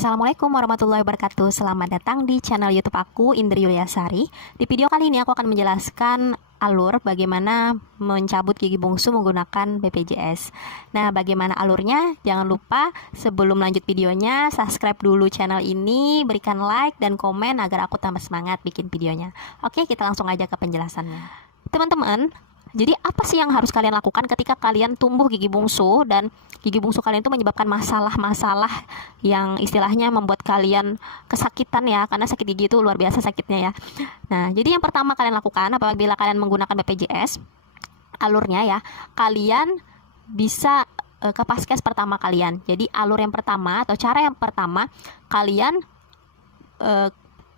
Assalamualaikum warahmatullahi wabarakatuh. Selamat datang di channel YouTube aku, Indri Yuliasari. Di video kali ini aku akan menjelaskan alur bagaimana mencabut gigi bungsu menggunakan BPJS. Nah, bagaimana alurnya? Jangan lupa sebelum lanjut videonya, subscribe dulu channel ini, berikan like dan komen agar aku tambah semangat bikin videonya. Oke, kita langsung aja ke penjelasannya. Teman-teman, jadi apa sih yang harus kalian lakukan ketika kalian tumbuh gigi bungsu dan gigi bungsu kalian itu menyebabkan masalah-masalah yang istilahnya membuat kalian kesakitan ya, karena sakit gigi itu luar biasa sakitnya ya. Nah, jadi yang pertama kalian lakukan apabila kalian menggunakan BPJS, alurnya ya, kalian bisa ke paskes pertama kalian. Jadi alur yang pertama atau cara yang pertama, kalian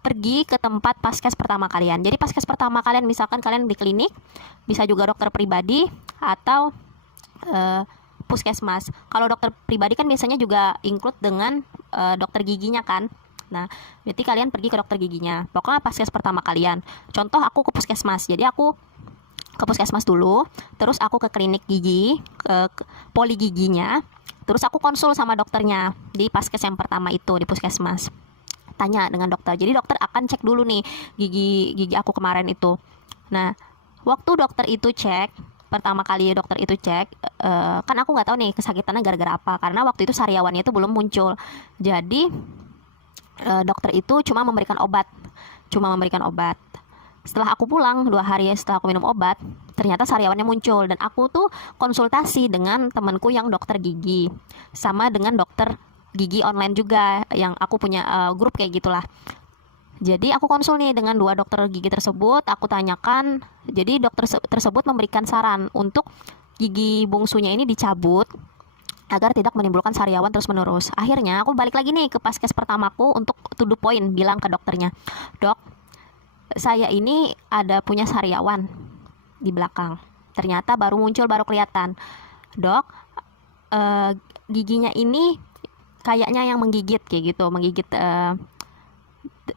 pergi ke tempat paskes pertama kalian. Jadi paskes pertama kalian misalkan kalian di klinik, bisa juga dokter pribadi atau puskesmas. Kalau dokter pribadi kan biasanya juga include dengan dokter giginya kan. Nah, berarti kalian pergi ke dokter giginya. Pokoknya paskes pertama kalian. Contoh aku ke puskesmas. Jadi aku ke puskesmas dulu, terus aku ke klinik gigi, ke poli giginya, terus aku konsul sama dokternya di paskes yang pertama itu di puskesmas. Tanya dengan dokter. Jadi dokter akan cek dulu nih gigi aku kemarin itu. Nah, waktu dokter itu cek, pertama kali dokter itu cek, kan aku nggak tahu nih kesakitannya gara-gara apa, karena waktu itu sariawannya itu belum muncul. Jadi dokter itu cuma memberikan obat. Setelah aku pulang 2 hari setelah aku minum obat, ternyata sariawannya muncul dan aku tuh konsultasi dengan temanku yang dokter gigi, sama dengan dokter gigi online juga yang aku punya grup kayak gitulah. Jadi aku konsul nih dengan 2 dokter gigi tersebut, aku tanyakan. Jadi dokter tersebut memberikan saran untuk gigi bungsunya ini dicabut agar tidak menimbulkan sariawan terus-menerus. Akhirnya aku balik lagi nih ke paskes pertamaku untuk to the point, bilang ke dokternya, "Dok, saya ini ada punya sariawan di belakang. Ternyata baru muncul, baru kelihatan. Dok, giginya ini kayaknya yang menggigit kayak gitu,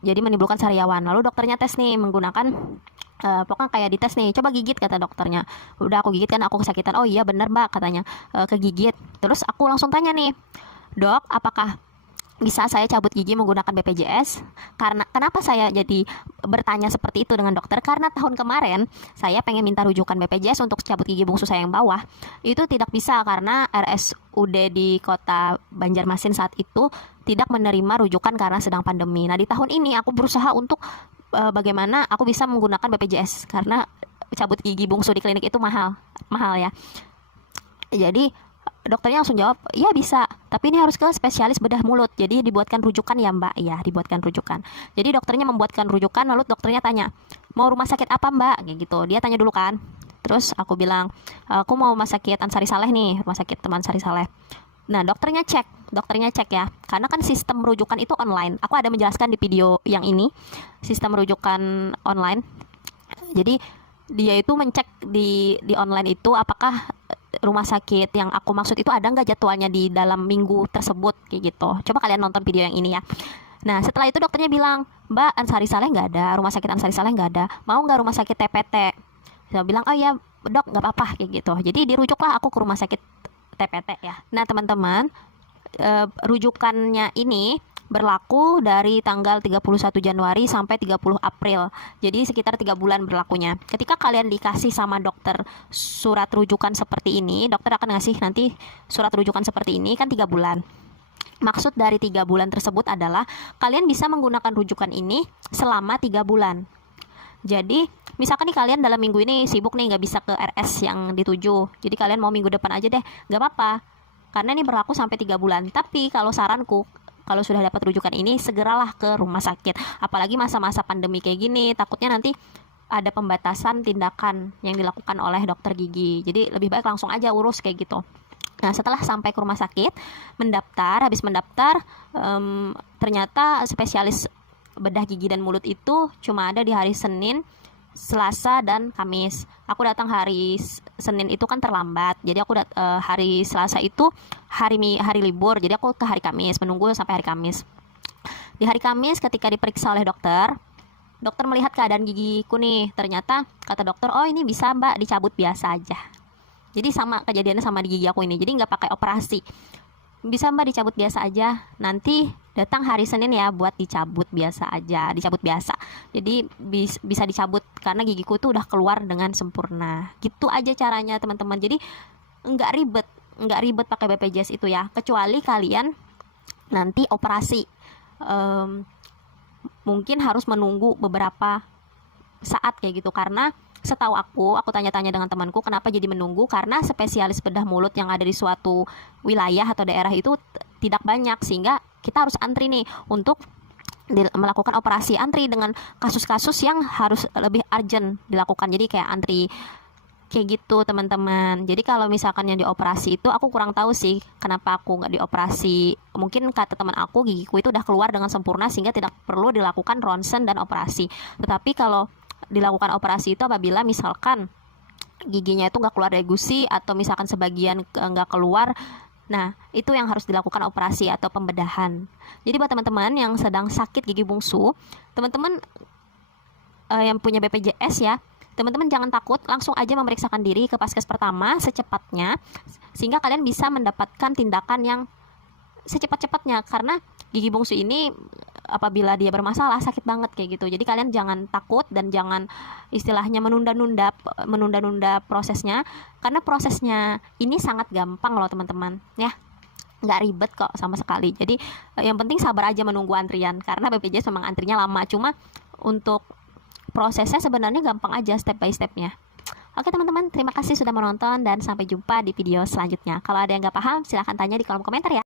jadi menimbulkan sariawan." Lalu dokternya tes nih menggunakan pokoknya kayak dites nih, "Coba gigit," kata dokternya. Udah aku gigit kan, aku kesakitan. "Oh iya bener Mbak," katanya, "kegigit." Terus aku langsung tanya nih, "Dok, apakah bisa saya cabut gigi menggunakan BPJS?" Karena kenapa saya jadi bertanya seperti itu dengan dokter? Karena tahun kemarin saya pengen minta rujukan BPJS untuk cabut gigi bungsu saya yang bawah. Itu tidak bisa karena RSUD di kota Banjarmasin saat itu tidak menerima rujukan karena sedang pandemi. Nah, di tahun ini aku berusaha untuk bagaimana aku bisa menggunakan BPJS karena cabut gigi bungsu di klinik itu mahal ya. Jadi dokternya langsung jawab, "Iya bisa, tapi ini harus ke spesialis bedah mulut. Jadi dibuatkan rujukan ya Mbak." Ya, dibuatkan rujukan. Jadi dokternya membuatkan rujukan, lalu dokternya tanya, "Mau rumah sakit apa Mbak?" Kayak gitu. Dia tanya dulu kan. Terus aku bilang, "Aku mau rumah sakit Ansari Saleh nih, rumah sakit teman Ansari Saleh." Nah, dokternya cek ya. Karena kan sistem rujukan itu online. Aku ada menjelaskan di video yang ini, sistem rujukan online. Jadi dia itu mencek di online itu apakah rumah sakit yang aku maksud itu ada nggak jadwalnya di dalam minggu tersebut kayak gitu. Coba kalian nonton video yang ini ya. Nah, setelah itu dokternya bilang, "Mbak, Ansari Saleh nggak ada, rumah sakit Ansari Saleh nggak ada, mau nggak rumah sakit TPT?" Saya bilang, "Oh iya dok, nggak apa-apa," kayak gitu. Jadi dirujuklah aku ke rumah sakit TPT ya. Nah teman-teman, rujukannya ini berlaku dari tanggal 31 Januari sampai 30 April. Jadi sekitar 3 bulan berlakunya. Ketika kalian dikasih sama dokter surat rujukan seperti ini, dokter akan ngasih nanti surat rujukan seperti ini kan 3 bulan. Maksud dari 3 bulan tersebut adalah kalian bisa menggunakan rujukan ini selama 3 bulan. Jadi misalkan nih kalian dalam minggu ini sibuk nih, nggak bisa ke RS yang dituju, jadi kalian mau minggu depan aja deh, nggak apa-apa, karena ini berlaku sampai 3 bulan. Tapi kalau saranku, kalau sudah dapat rujukan ini, segeralah ke rumah sakit. Apalagi masa-masa pandemi kayak gini, takutnya nanti ada pembatasan tindakan yang dilakukan oleh dokter gigi. Jadi lebih baik langsung aja urus kayak gitu. Nah, setelah sampai ke rumah sakit, habis mendaftar, ternyata spesialis bedah gigi dan mulut itu cuma ada di hari Senin, Selasa, dan Kamis. Aku datang hari Senin itu kan terlambat, jadi aku hari Selasa itu hari libur, jadi aku ke hari Kamis, menunggu sampai hari Kamis. Di hari Kamis ketika diperiksa oleh dokter melihat keadaan gigiku nih, ternyata kata dokter, "Oh ini bisa Mbak dicabut biasa aja." Jadi sama kejadiannya sama di gigi aku ini, jadi nggak pakai operasi. "Bisa Mbak dicabut biasa aja, nanti datang hari Senin ya buat dicabut biasa aja, dicabut biasa. Jadi bisa dicabut karena gigiku tuh udah keluar dengan sempurna. Gitu aja caranya teman-teman. Jadi nggak ribet pakai BPJS itu ya, kecuali kalian nanti operasi. Mungkin harus menunggu beberapa saat kayak gitu, karena setahu aku tanya-tanya dengan temanku kenapa jadi menunggu, karena spesialis bedah mulut yang ada di suatu wilayah atau daerah itu tidak banyak, sehingga kita harus antri nih untuk melakukan operasi. Antri dengan kasus-kasus yang harus lebih urgent dilakukan, jadi kayak antri kayak gitu teman-teman. Jadi kalau misalkan yang dioperasi itu aku kurang tahu sih kenapa aku nggak dioperasi. Mungkin kata teman aku gigiku itu udah keluar dengan sempurna sehingga tidak perlu dilakukan ronsen dan operasi. Tetapi kalau dilakukan operasi itu apabila misalkan giginya itu nggak keluar dari gusi atau misalkan sebagian nggak keluar, nah itu yang harus dilakukan operasi atau pembedahan. Jadi buat teman-teman yang sedang sakit gigi bungsu, teman-teman yang punya BPJS ya, teman-teman jangan takut, langsung aja memeriksakan diri ke Paskes pertama secepatnya, sehingga kalian bisa mendapatkan tindakan yang secepat-cepatnya, karena gigi bungsu ini apabila dia bermasalah sakit banget kayak gitu. Jadi kalian jangan takut dan jangan istilahnya menunda-nunda prosesnya, karena prosesnya ini sangat gampang loh teman-teman ya, nggak ribet kok sama sekali. Jadi yang penting sabar aja menunggu antrian, karena BPJS memang antrinya lama, cuma untuk prosesnya sebenarnya gampang aja step by stepnya. Oke teman-teman, terima kasih sudah menonton dan sampai jumpa di video selanjutnya. Kalau ada yang nggak paham silahkan tanya di kolom komentar ya.